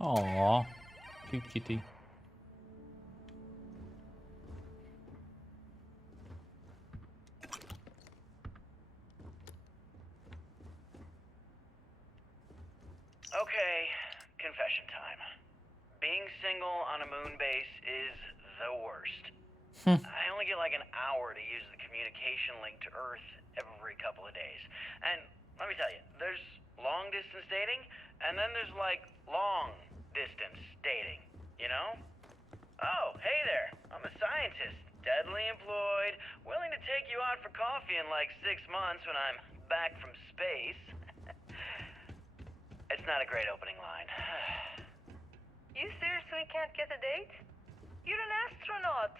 Aww, cute kitty. Okay, confession time. Being single on a moon base is the worst. I only get like an hour to use the communication link to Earth every couple of days. And let me tell you, there's long distance dating, and then there's like long distance dating, you know? Oh, hey there. I'm a scientist, deadly employed, willing to take you out for coffee in like 6 months when I'm back from space. It's not a great opening line. You seriously can't get a date? You're an astronaut.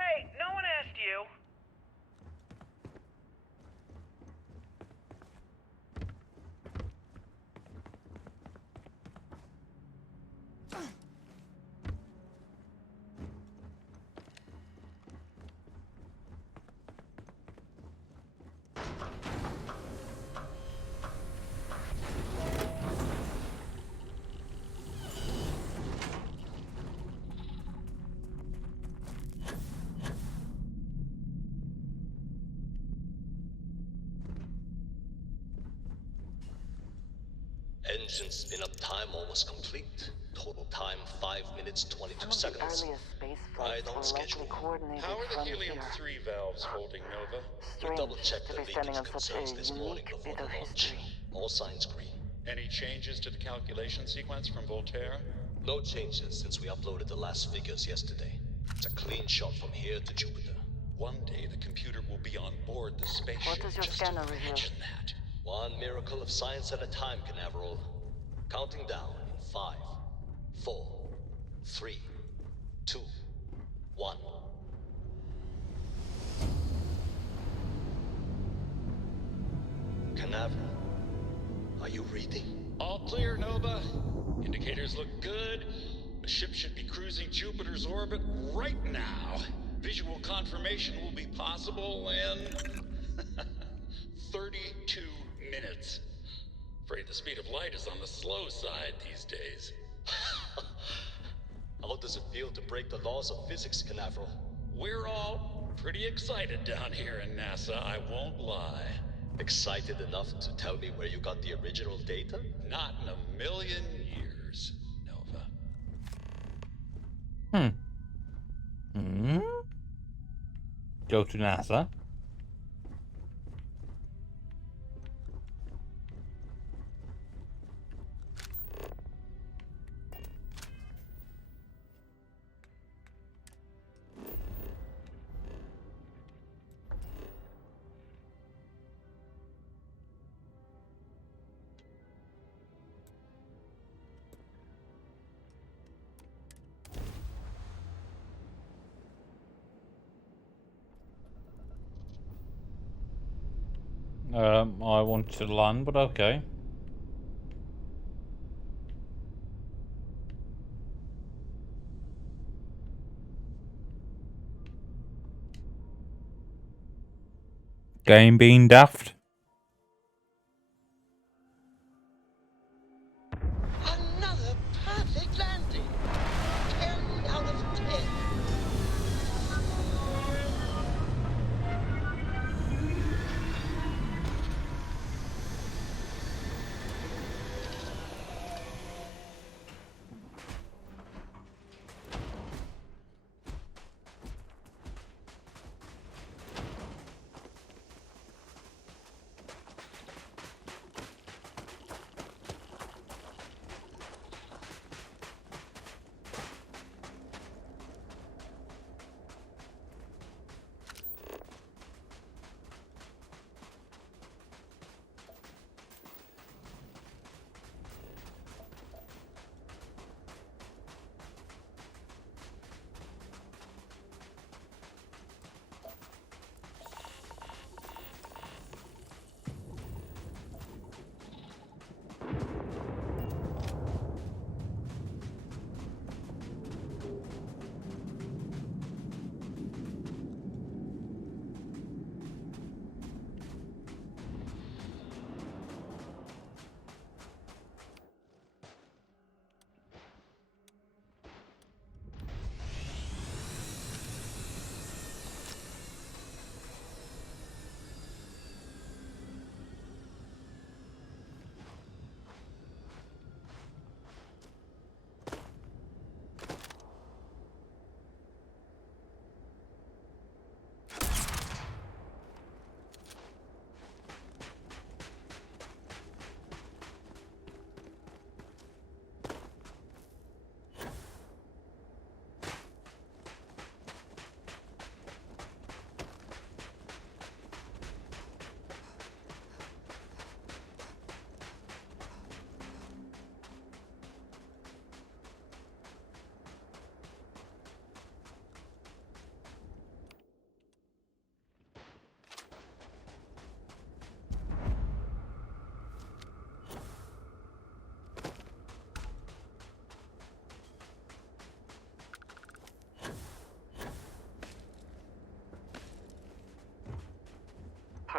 Hey, no one asked you. Engine spin-up time almost complete. Total time 5 minutes 22 seconds. Right on schedule. How are the helium-3 valves holding, Nova? We double-checked the leakage concerns this morning before the launch. All signs green. Any changes to the calculation sequence from Voltaire? No changes since we uploaded the last figures yesterday. It's a clean shot from here to Jupiter. One day the computer will be on board the spaceship. What does your Just scanner reveal? imagine that. One miracle of science at a time, Canaveral. Counting down in 5, 4, 3, 2, 1. Canaveral, are you reading? All clear, Nova. Indicators look good. The ship should be cruising Jupiter's orbit right now. Visual confirmation will be possible in 32 minutes. Afraid the speed of light is on the slow side these days. How does it feel to break the laws of physics, Canaveral? We're all pretty excited down here in NASA, I won't lie. Excited enough to tell me where you got the original data? Not in a million years, Nova. Go to NASA. I want to land, but okay. Game being daft. Another perfect landing. 10 out of 10.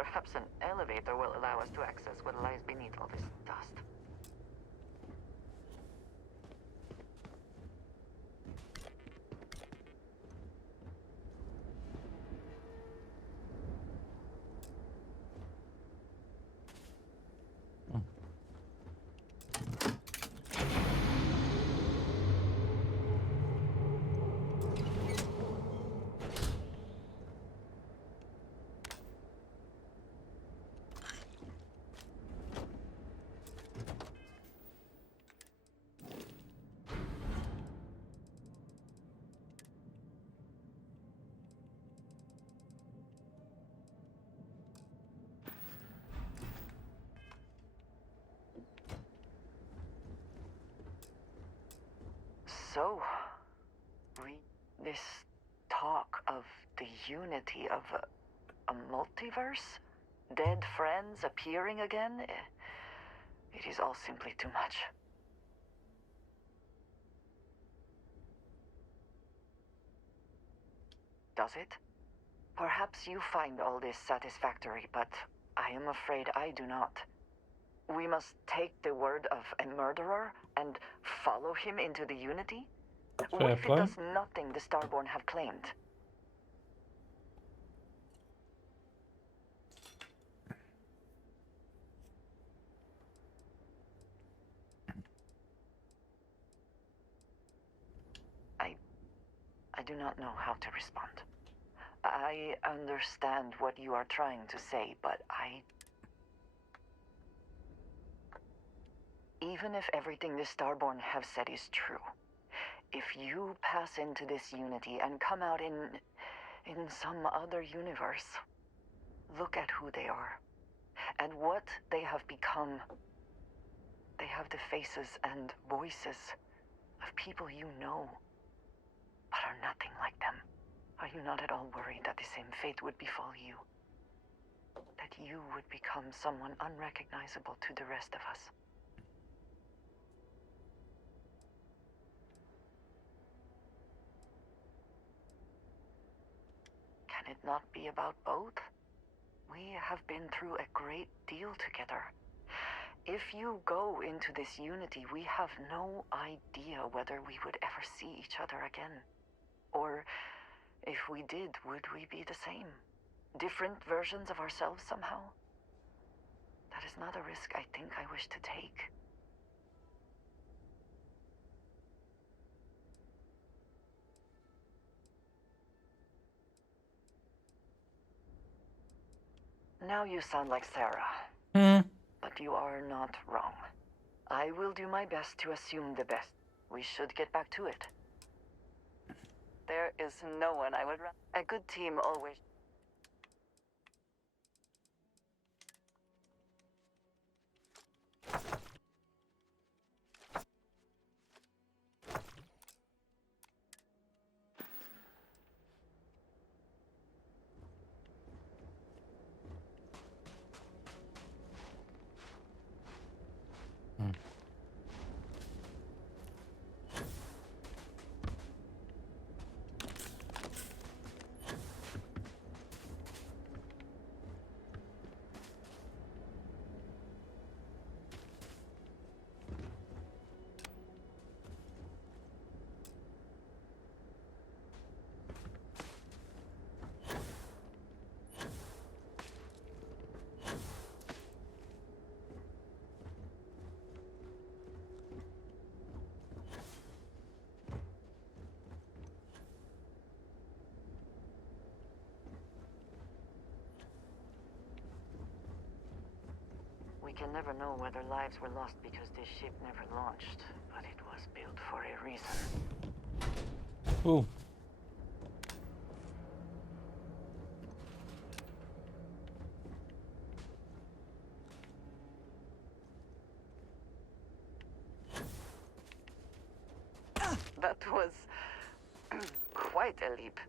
Perhaps an elevator will allow us to access what lies beneath all this dust. So, this talk of the unity of a multiverse? Dead friends appearing again? It is all simply too much. Does it? Perhaps you find all this satisfactory, but I am afraid I do not. We must take the word of a murderer and follow him into the Unity? What if it point. does nothing the Starborn have claimed? I do not know how to respond. I understand what you are trying to say, but even if everything the Starborn have said is true, if you pass into this Unity and come out in some other universe, look at who they are, and what they have become. They have the faces and voices of people you know, but are nothing like them. Are you not at all worried that the same fate would befall you? That you would become someone unrecognizable to the rest of us? Can it not be about both? We have been through a great deal together. If you go into this Unity, we have no idea whether we would ever see each other again. Or, if we did, would we be the same? Different versions of ourselves somehow? That is not a risk I think I wish to take. Now you sound like Sarah. But you are not wrong. I will do my best to assume the best. We should get back to it. There is no one I would rather. A good team always. We can never know whether lives were lost because this ship never launched, but it was built for a reason. Ooh. That was quite a leap.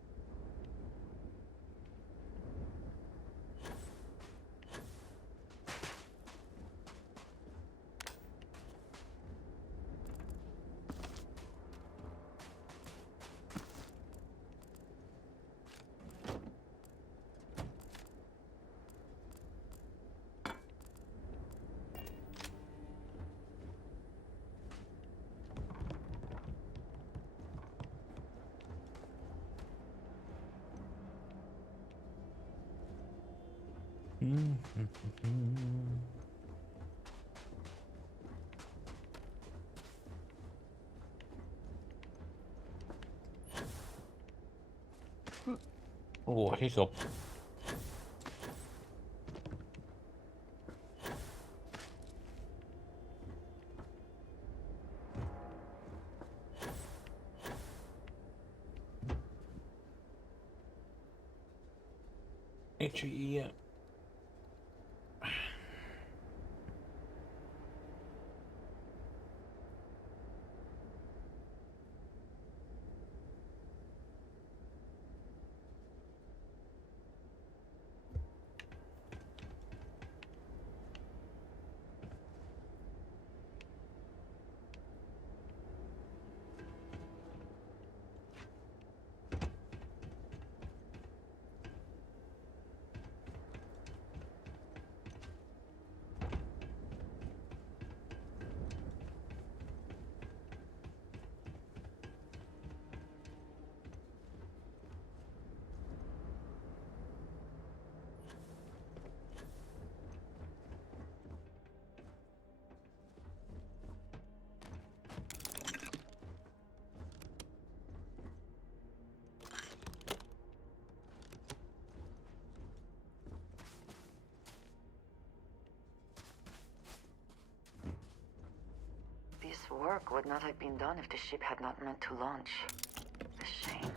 Oh, hiccup. Itchy ear. This work would not have been done if the ship had not meant to launch. A shame.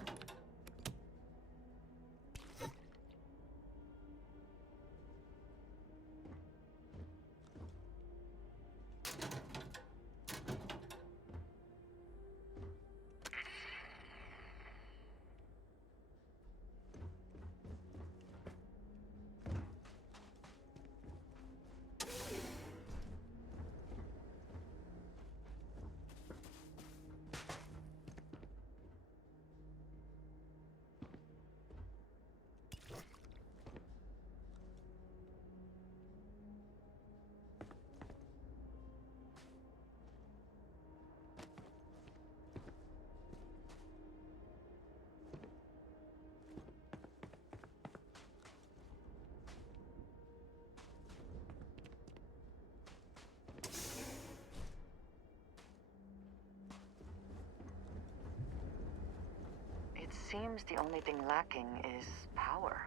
It seems the only thing lacking is power.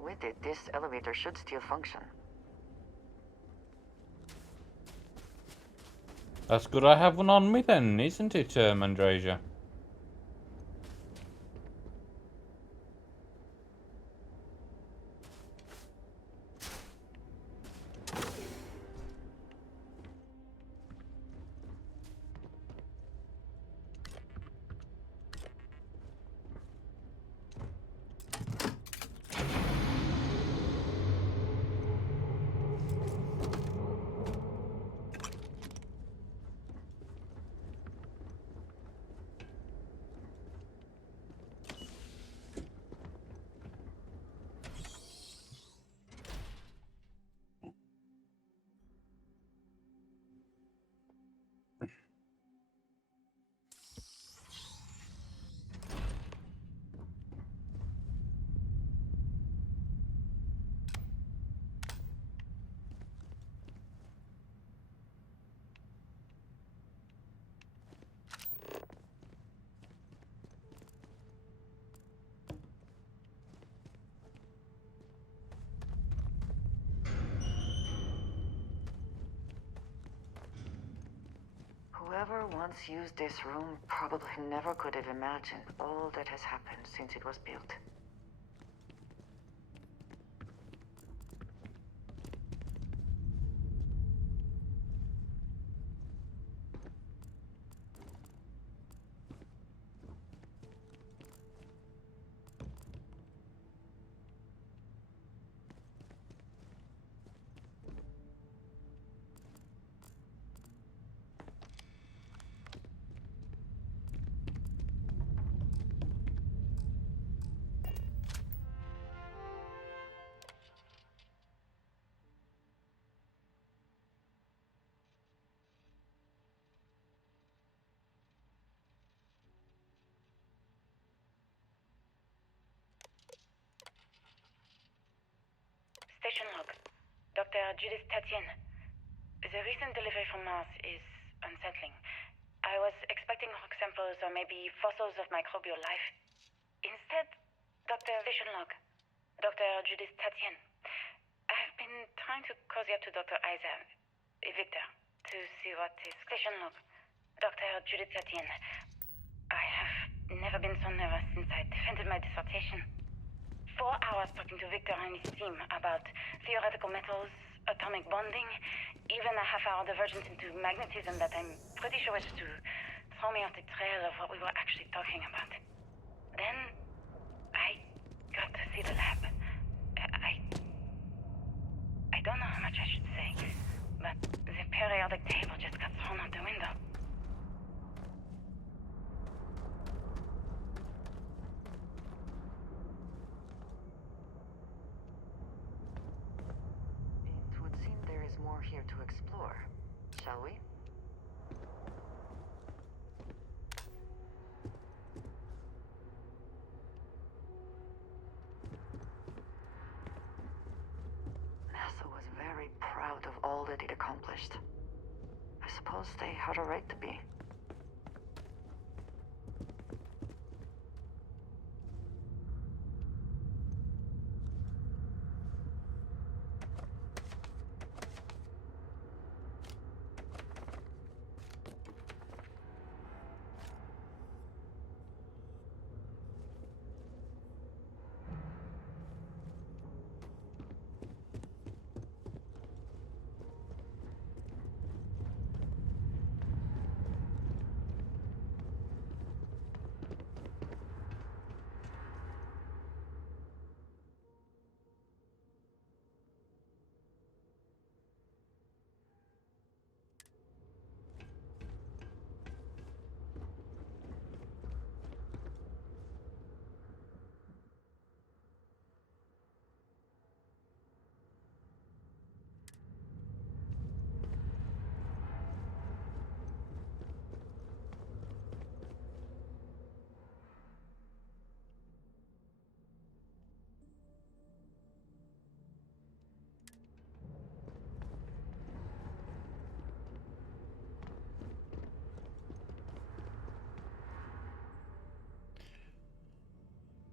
With it, this elevator should still function. That's good I have one on me then, isn't it, Mandrasia? Whoever once used this room probably never could have imagined all that has happened since it was built. Station log. Dr. Judith Tatien. The recent delivery from Mars is unsettling. I was expecting rock samples or maybe fossils of microbial life. Instead, Dr. Station log. Dr. Judith Tatien. I've been trying to cozy up to Dr. Victor, to see what is station log. Dr. Judith Tatien. I have never been so nervous since I defended my dissertation. 4 hours talking to Victor and his team about theoretical metals, atomic bonding, even a half-hour divergence into magnetism that I'm pretty sure was to throw me off the trail of what we were actually talking about. Then, I got to see the lab. I don't know how much I should say, but the periodic table just got thrown out the window. It would seem there is more here to explore. Shall we? NASA was very proud of all that it accomplished. I suppose they had a right to be.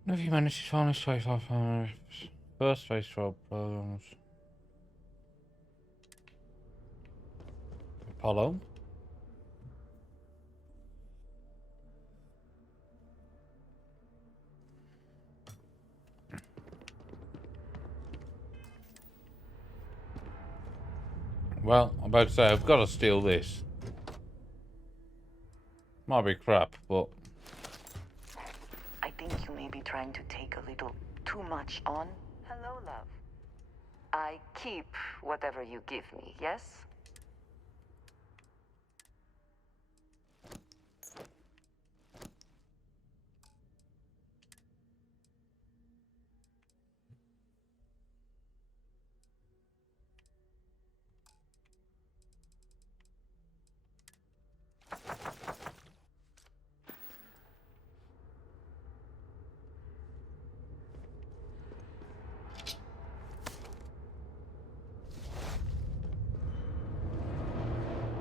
Have you managed to find a space off first space travel programs? Apollo? Well, I'm about to say, I've got to steal this. Might be crap, but... I think you may be trying to take a little too much on. Hello, love. I keep whatever you give me, yes?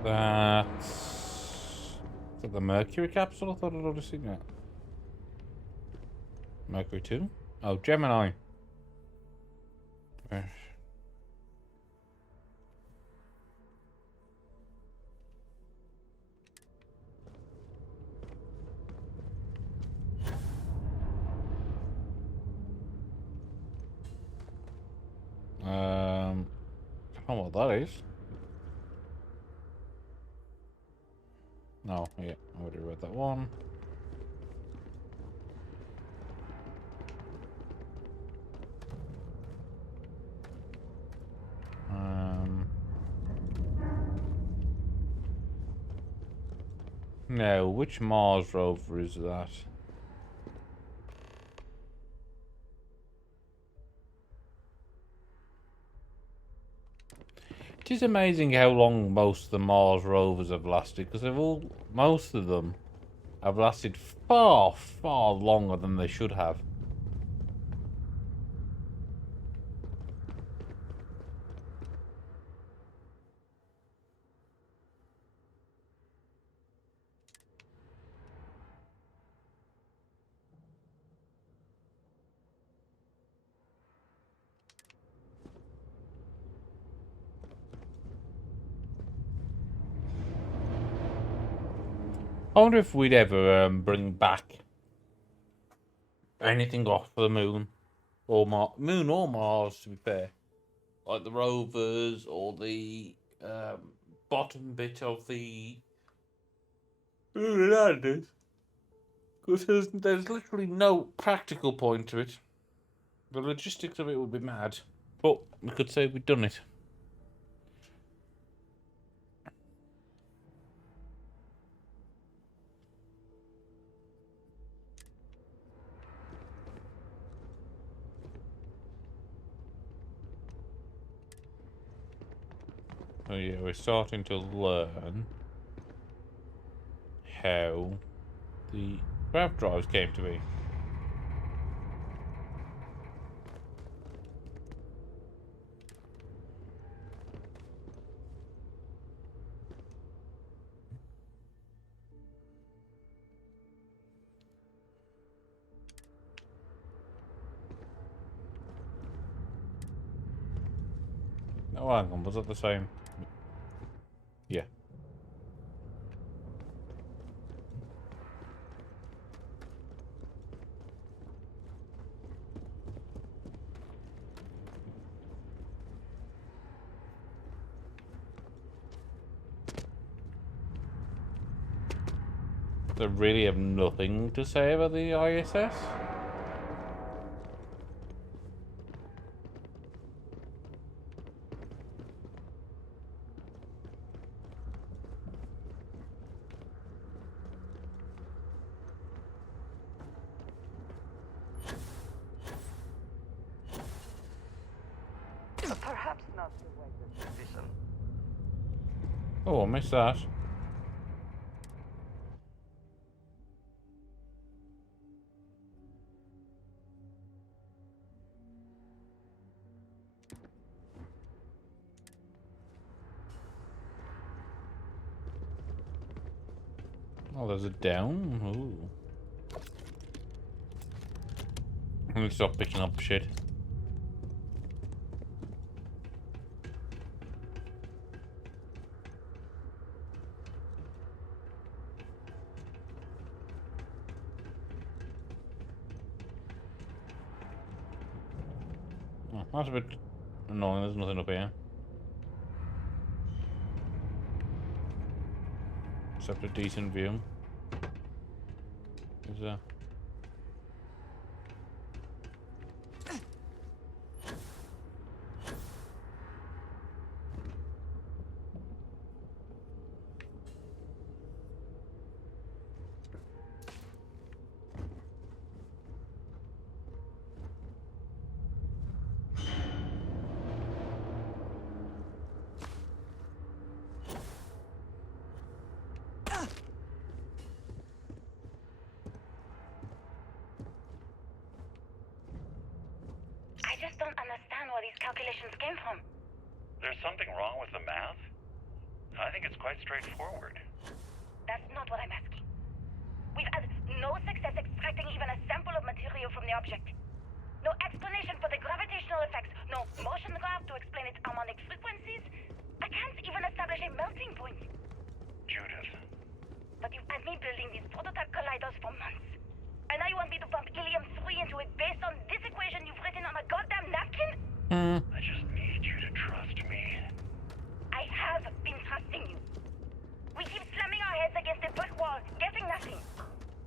That's... Is that the Mercury capsule? I thought I'd already seen that. Mercury 2? Oh, Gemini. I don't know what that is. No, yeah, I already read that one. No, which Mars rover is that? It is amazing how long most of the Mars rovers have lasted, because most of them have lasted far, far longer than they should have. I wonder if we'd ever bring back anything off the moon or moon or Mars, to be fair, like the rovers or the bottom bit of the landers, because there's literally no practical point to it. The logistics of it would be mad, but we could say we'd done it. Oh yeah, we're starting to learn how the grav drives came to be. Oh, hang on, was that the same? Yeah. They really have nothing to say about the ISS? Perhaps not the widest vision. Oh, I missed that. Oh, there's a down? Ooh. Let me stop picking up shit. Oh, that's a bit annoying, there's nothing up here. Except a decent view. Is there? I just don't understand where these calculations came from. There's something wrong with the math? I think it's quite straightforward. That's not what I'm asking. We've had no success extracting even a sample of material from the object. No explanation for the gravitational effects. No motion graph to explain its harmonic frequencies. I can't even establish a melting point. Judith. But you've had me building these prototype colliders for months. And now you want me to pump helium-3 into it based on this equation you've written on a goddamn napkin? I just need you to trust me. I have been trusting you. We keep slamming our heads against a brick wall, getting nothing.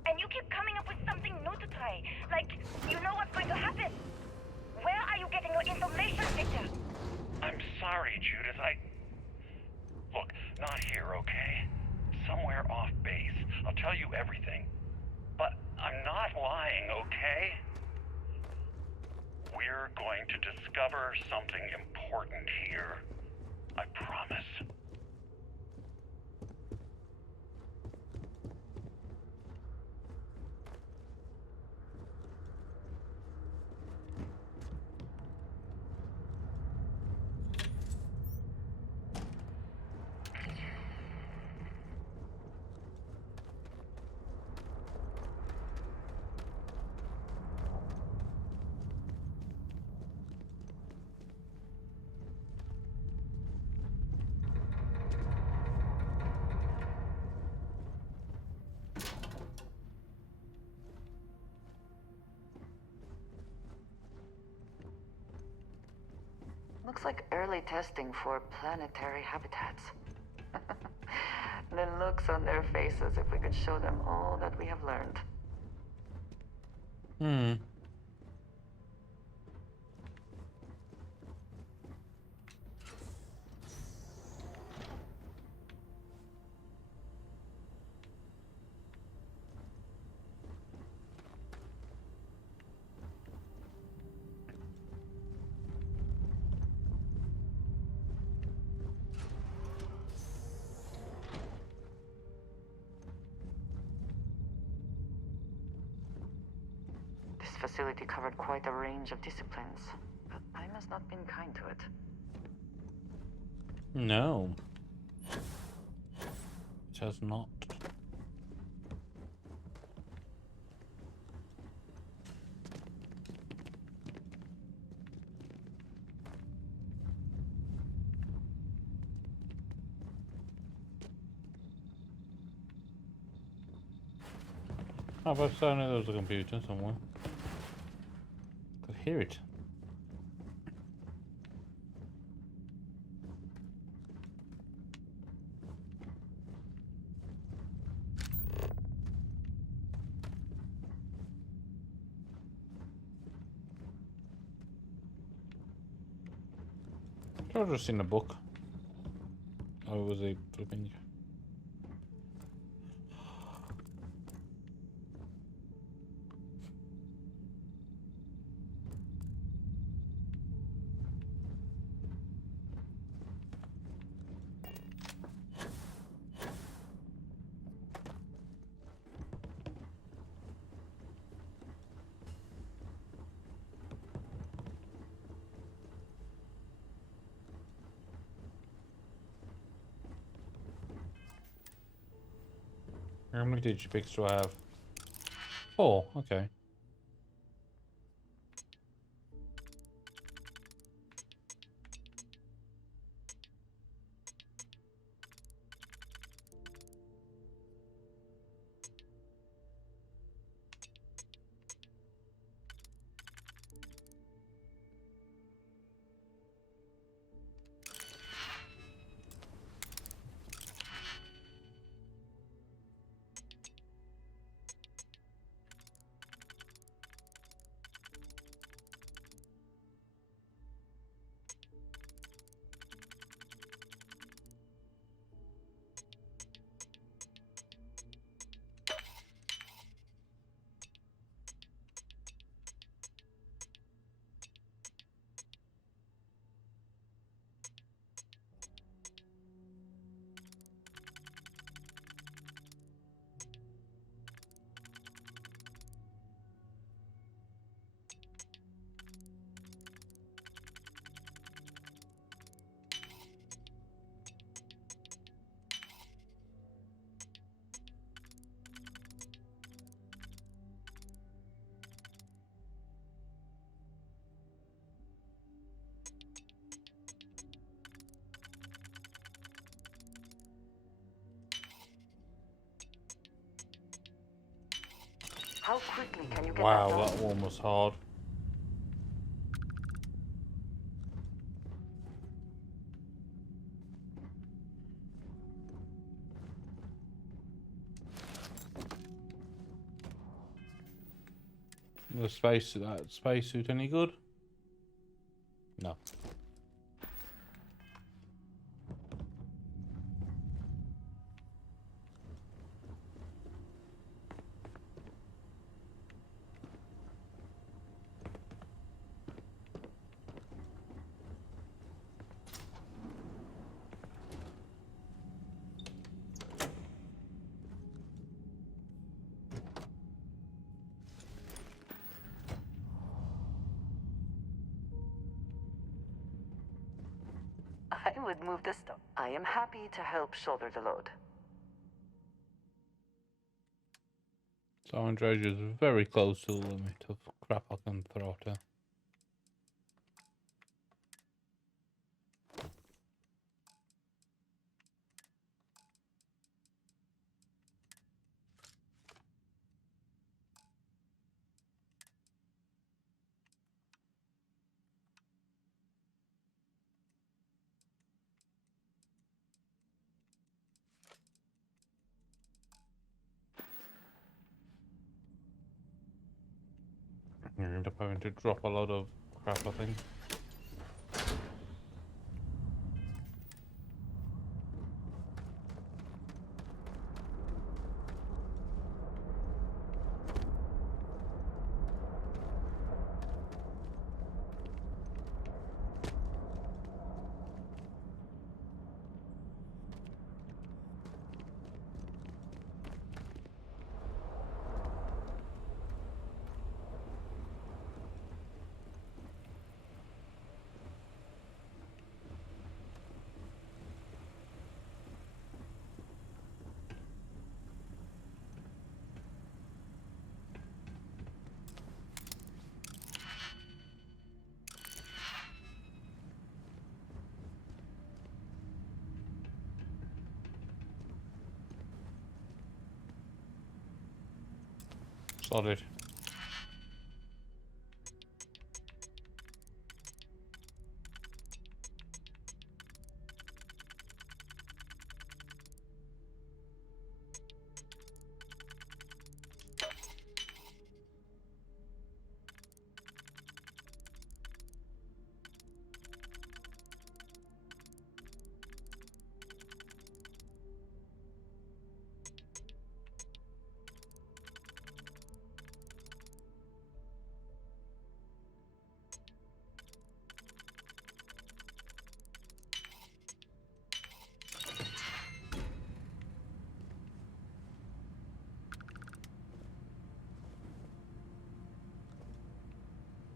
And you keep coming up with something new to try. Like, you know what's going to happen. Where are you getting your information, Victor? I'm sorry, Judith. Look, not here, okay? Somewhere off base. I'll tell you everything. But I'm not lying, okay? We're going to discover something important here. I promise. Looks like early testing for planetary habitats. The looks on their faces if we could show them all that we have learned. This facility covered quite a range of disciplines, but time has not been kind to it. No. It has not. How about saying there was a computer somewhere? Could hear it. I've just seen a book. Oh, was a flipping. How many digipicks do I have? 4, okay. How quickly can you get Wow, that done? that one was hard. The spacesuit any good? No. I would move the stuff. I am happy to help shoulder the load. So Andrej is very close to the limit of crap I can throw at her. You end up having to drop a lot of crap, I think. Solid.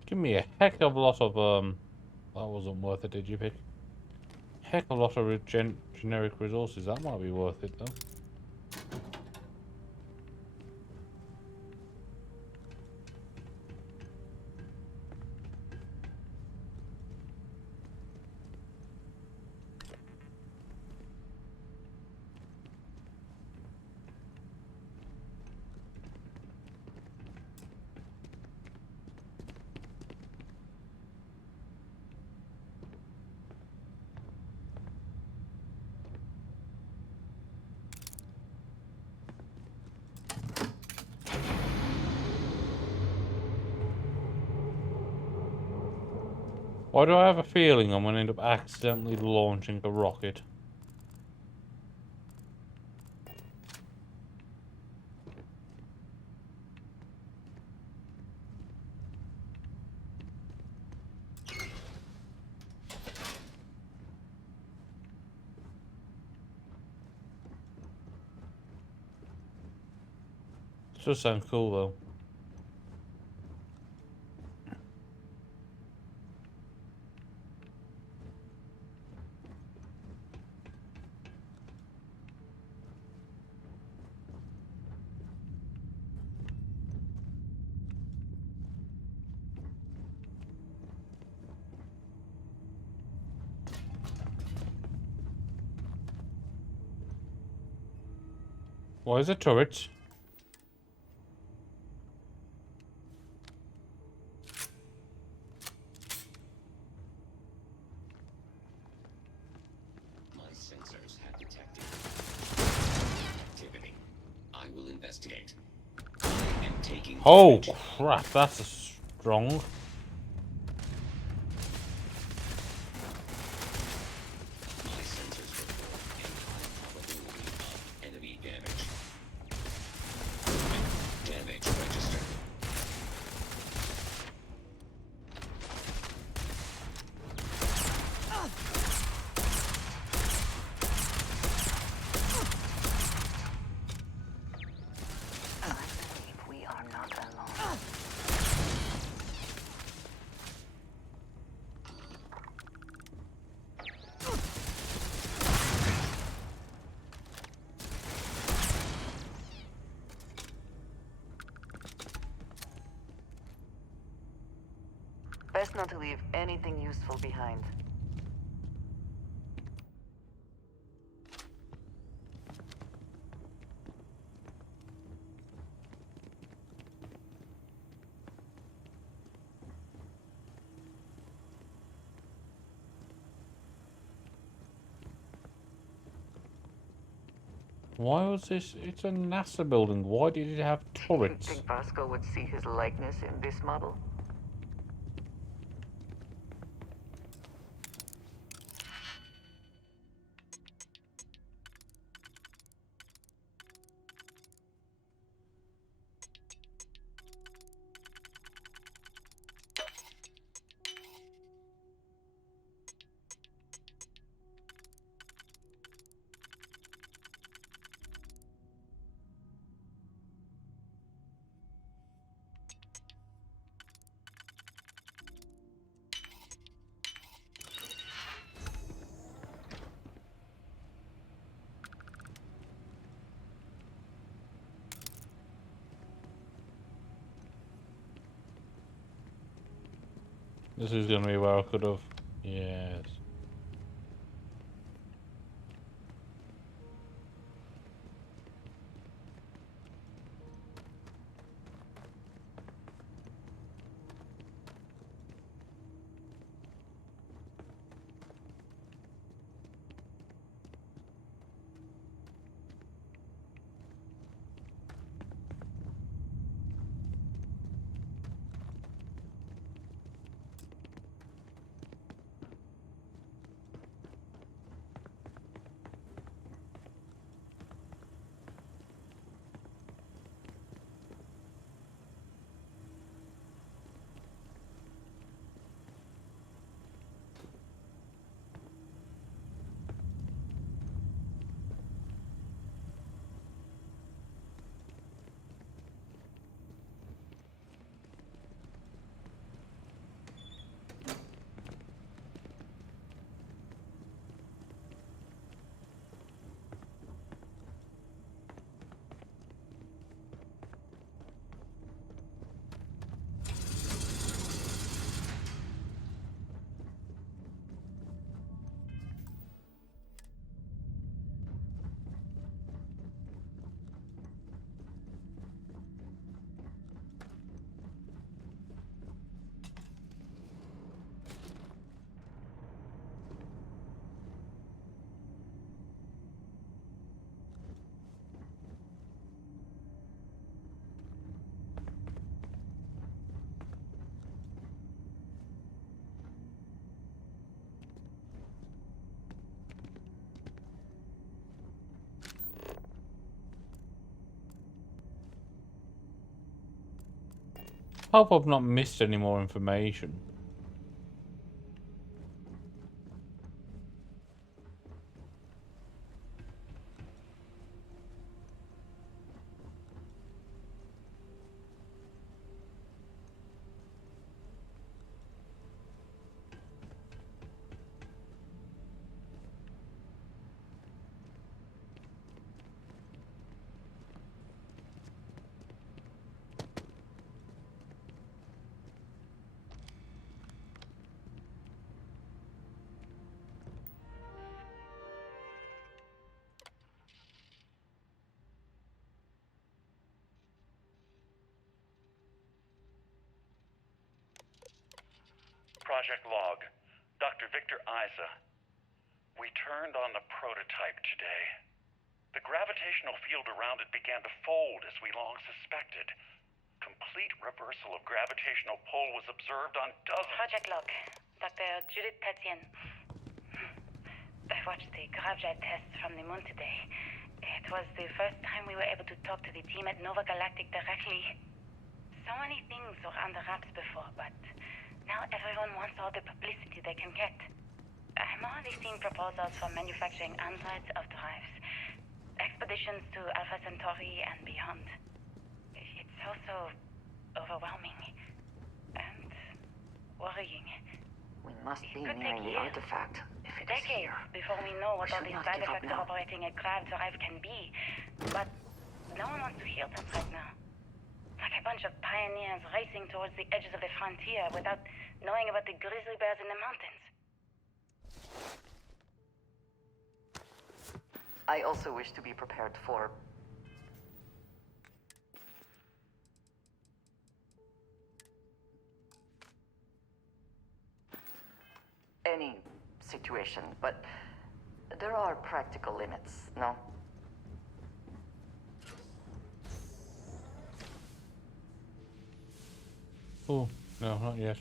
Give me a heck of a lot of that wasn't worth it, did you pick? Heck of a lot of generic resources. That might be worth it though. Why do I have a feeling I'm gonna end up accidentally launching a rocket? This does sound cool though. Why is it turrets? My sensors have detected activity. I will investigate. I am taking Oh damage. crap, that's a strong. My sensors report a high probability of enemy damage. Damage registered. I believe we are not alone. Best not to leave anything useful behind. Why was this? It's a NASA building. Why did it have turrets? Think Vasco would see his likeness in this model? This is going to be where I could have. Yes. Hope I've not missed any more information. Project Log, Dr. Victor Isa. We turned on the prototype today. The gravitational field around it began to fold as we long suspected. Complete reversal of gravitational pull was observed on dozens. Project Log, Dr. Judith Tatien. I watched the gravjet tests from the moon today. It was the first time we were able to talk to the team at Nova Galactic directly. So many things were under wraps before, but now everyone wants all the publicity they can get. I'm already seeing proposals for manufacturing androids of drives, expeditions to Alpha Centauri and beyond. It's also overwhelming and worrying. We must be Could nearing take the years, artifact, if it is decades, here. before we know what all should the not side give up effects of now. operating a grav drive can be. But no one wants to hear them right now. Like a bunch of pioneers racing towards the edges of the frontier without knowing about the grizzly bears in the mountains. I also wish to be prepared for any situation, but there are practical limits, no? Oh, no, not yet.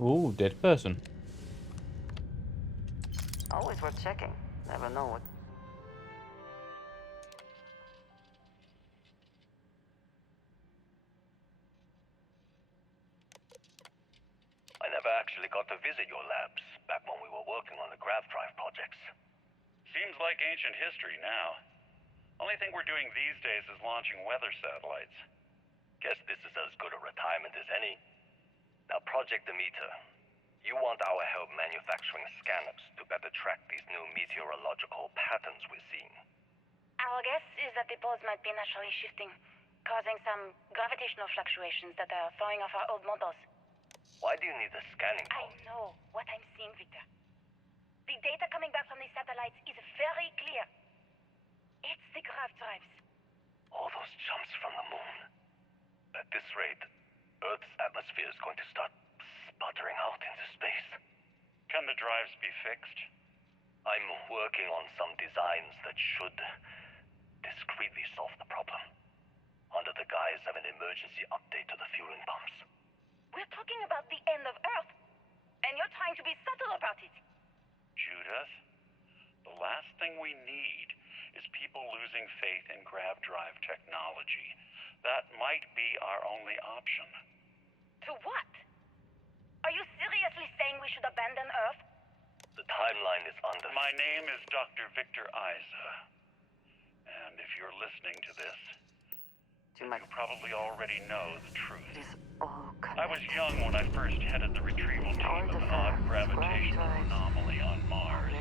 Ooh, dead person. Always worth checking. Never know what. I never actually got to visit your labs back when we were working on the grav drive projects. Seems like ancient history now. Only thing we're doing these days is launching weather satellites. Guess this is as good a retirement as any. Now, Project Demeter, you want our help manufacturing scanners to better track these new meteorological patterns we're seeing. Our guess is that the poles might be naturally shifting, causing some gravitational fluctuations that are throwing off our old models. Why do you need the scanning I pole? know what I'm seeing, Victor. The data coming back from the satellites is very clear. It's the grav drives. All those jumps from the moon. At this rate, Earth's atmosphere is going to start sputtering out into space. Can the drives be fixed? I'm working on some designs that should discreetly solve the problem, under the guise of an emergency update to the fueling pumps. We're talking about the end of Earth, and you're trying to be subtle about it. Judith, the last thing we need is people losing faith in grav drive technology. That might be our only option. To what? Are you seriously saying we should abandon Earth? The timeline is under... My name is Dr. Victor Isa. And if you're listening to this, you probably already know the truth. It is all I was young when I first headed the retrieval team of an odd gravitational anomaly on Mars.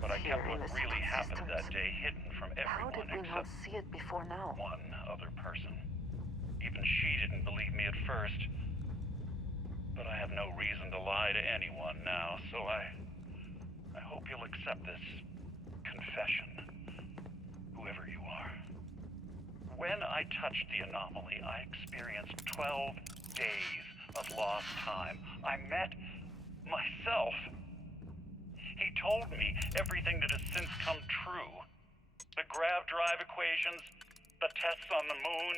But I kept what really happened that day hidden from How did everyone we not except see it before now? one other person. Even she didn't believe me at first. But I have no reason to lie to anyone now, so I hope you'll accept this confession, whoever you are. When I touched the anomaly, I experienced 12 days of lost time. I met myself. He told me everything that has since come true. The grav drive equations, the tests on the moon,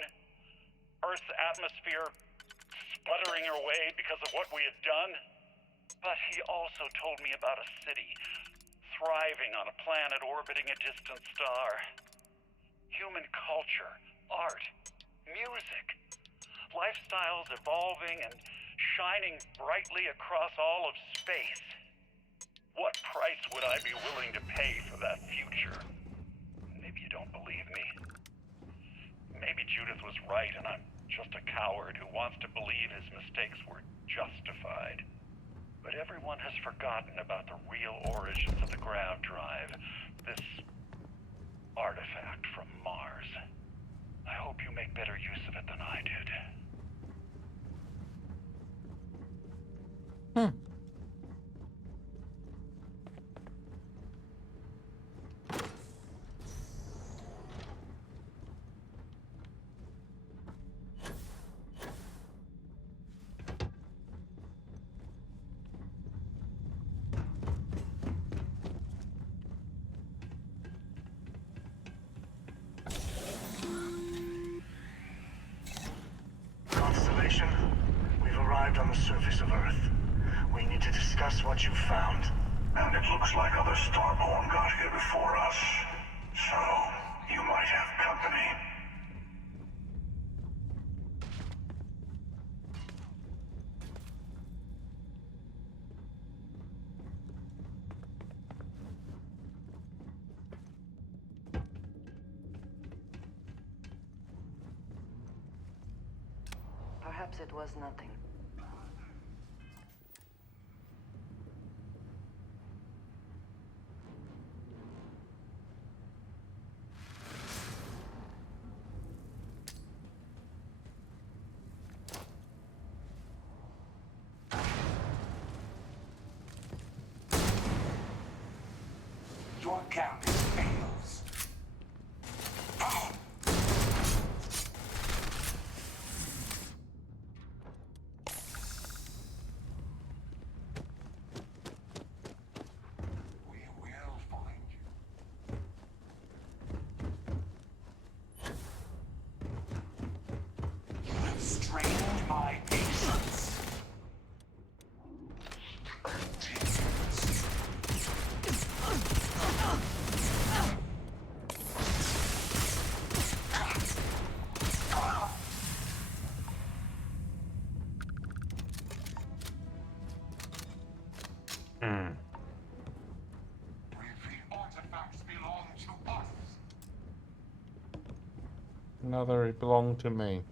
Earth's atmosphere sputtering away because of what we had done. But he also told me about a city thriving on a planet orbiting a distant star. Human culture, art, music, lifestyles evolving and shining brightly across all of space. What price would I be willing to pay for that future? Maybe you don't believe me. Maybe Judith was right and I'm just a coward who wants to believe his mistakes were justified. But everyone has forgotten about the real origins of the grav drive, this artifact from Mars. I hope you make better use of it than I did. Constellation, we've arrived on the surface of Earth. We need to discuss what you found. And it looks like other Starborn got here before us. So, you might have company. Perhaps it was nothing. Your count fails. Another, it belonged to me.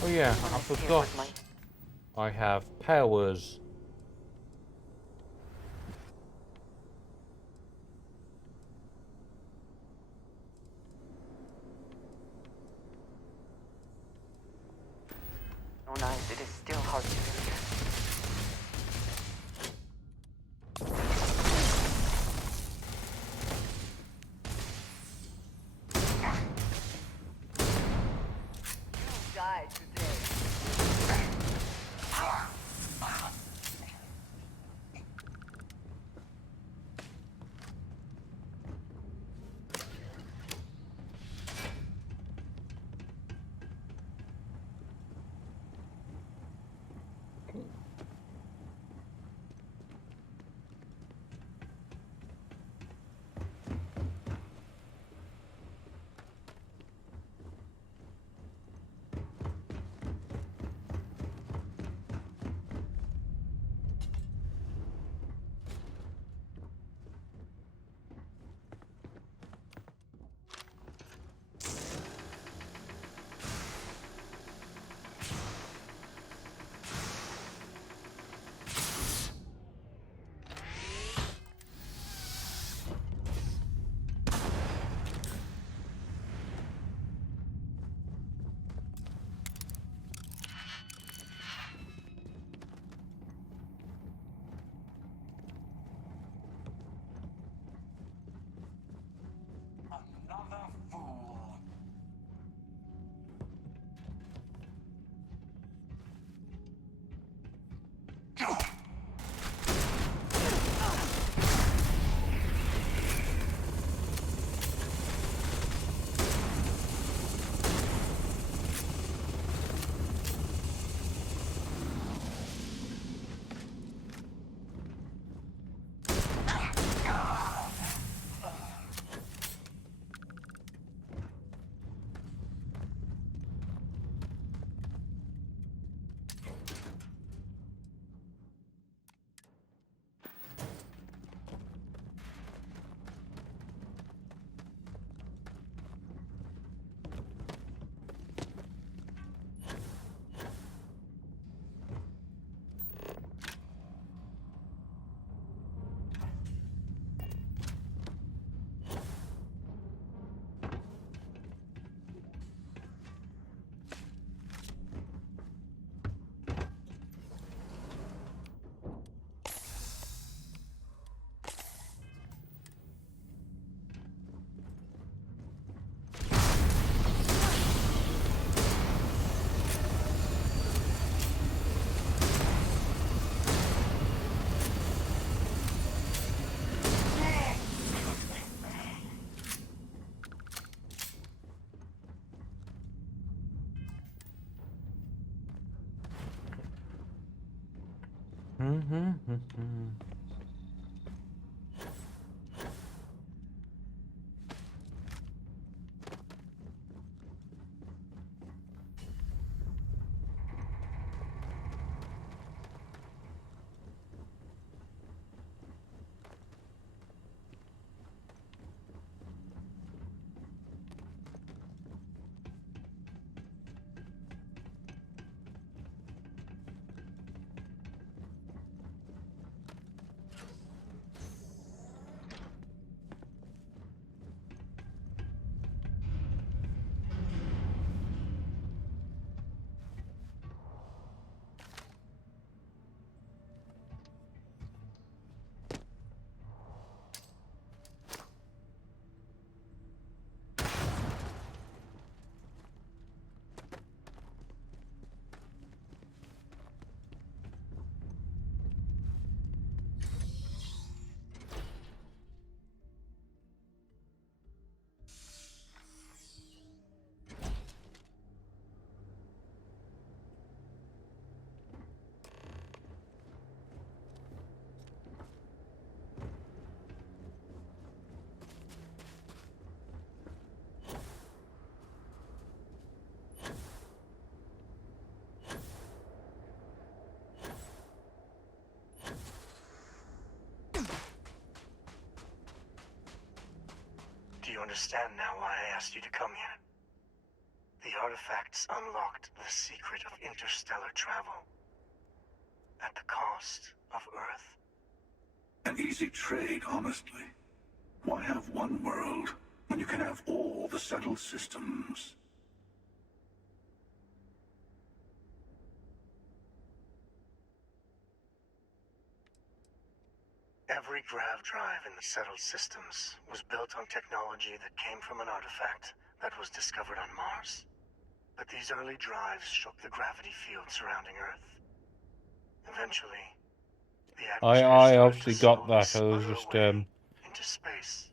Oh yeah, I forgot. I have powers. Oh, nice. It is still hard to believe. You died today. Another fool. understand now why I asked you to come here. The artifacts unlocked the secret of interstellar travel. At the cost of Earth. An easy trade, honestly. Why have one world when you can have all the settled systems? Every grav drive in the settled systems was built on technology that came from an artifact that was discovered on Mars. But these early drives shook the gravity field surrounding Earth. Eventually, the I obviously got that. I was just into space.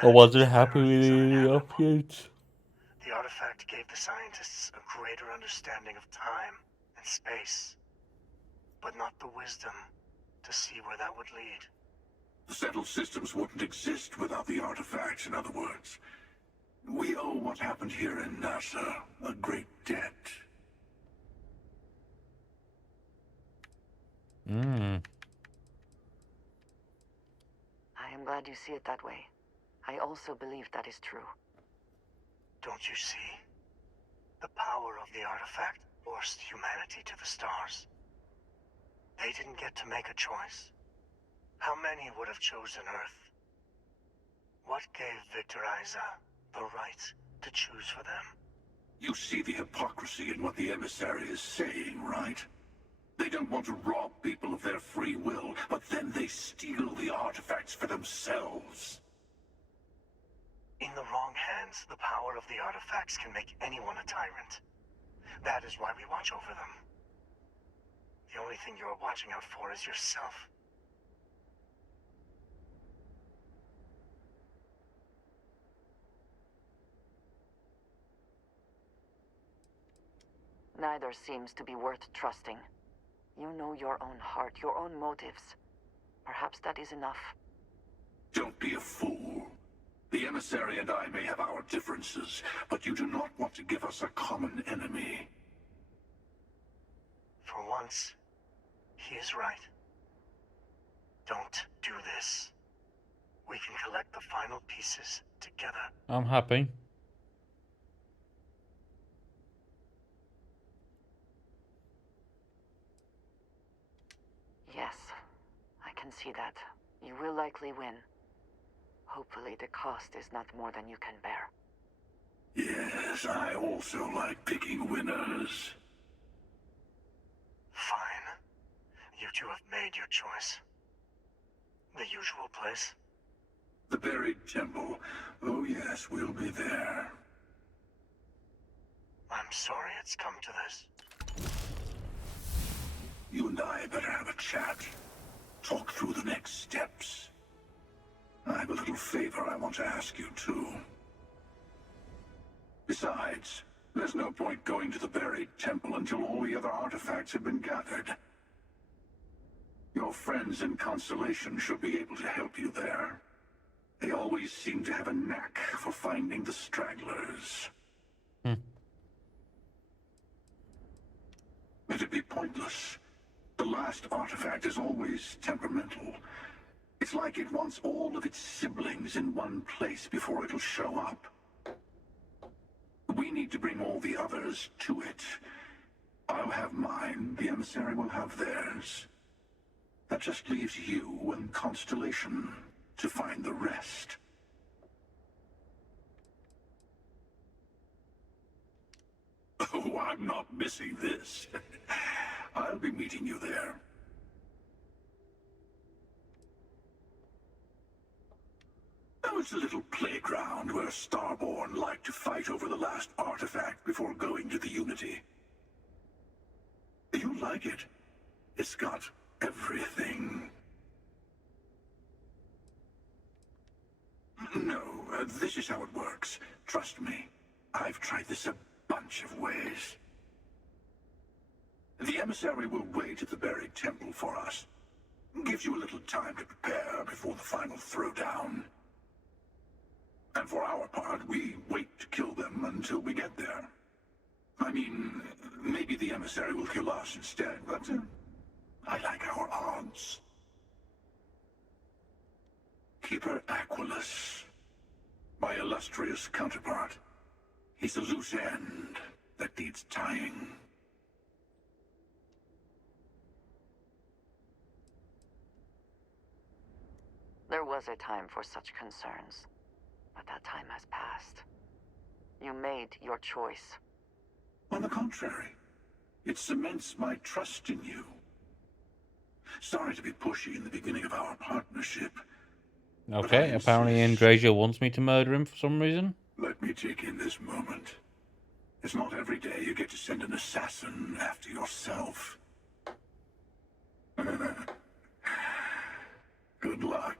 I wasn't happy with the updates. The artifact gave the scientists a greater understanding of time and space, but not the wisdom to see where that would lead. The settled systems wouldn't exist without the artifacts, in other words. We owe what happened here in NASA a great debt. I am glad you see it that way. I also believe that is true. Don't you see? The power of the artifact forced humanity to the stars. They didn't get to make a choice. How many would have chosen Earth? What gave Victor Isa the right to choose for them? You see the hypocrisy in what the emissary is saying, right? They don't want to rob people of their free will, but then they steal the artifacts for themselves. In the wrong hands, the power of the artifacts can make anyone a tyrant. That is why we watch over them. The only thing you're watching out for is yourself. Neither seems to be worth trusting. You know your own heart, your own motives. Perhaps that is enough. Don't be a fool. The emissary and I may have our differences, but you do not want to give us a common enemy. For once, he is right. Don't do this. We can collect the final pieces together. I'm happy. Yes, I can see that. You will likely win. Hopefully the cost is not more than you can bear. Yes, I also like picking winners. Fine. You two have made your choice. The usual place. The buried temple. Oh yes, we'll be there. I'm sorry it's come to this. You and I better have a chat. Talk through the next steps. I have a little favor I want to ask you, too. Besides, there's no point going to the buried temple until all the other artifacts have been gathered. Your friends in Constellation should be able to help you there. They always seem to have a knack for finding the stragglers. It'd be pointless. The last artifact is always temperamental. It's like it wants all of its siblings in one place before it'll show up. We need to bring all the others to it. I'll have mine, the emissary will have theirs. That just leaves you and Constellation to find the rest. Oh, I'm not missing this. I'll be meeting you there. That was a little playground where Starborn liked to fight over the last artifact before going to the Unity. You like it? It's got everything. No, this is how it works. Trust me. I've tried this a bunch of ways. The emissary will wait at the buried temple for us. Gives you a little time to prepare before the final throwdown. And for our part, we wait to kill them until we get there. I mean, maybe the emissary will kill us instead, but I like our odds. Keeper Aquilus. my illustrious counterpart. He's a loose end that needs tying. There was a time for such concerns, but that time has passed. You made your choice. On the contrary, it cements my trust in you. Sorry to be pushy in the beginning of our partnership. Okay, apparently Andreja wants me to murder him for some reason. Let me take in this moment. It's not every day you get to send an assassin after yourself. Good luck.